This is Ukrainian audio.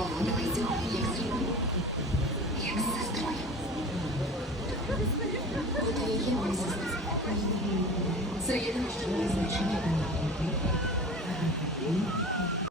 поводилися як з рідною, як з сестрою. Ти є моя сестра. Це єдине, що має значення.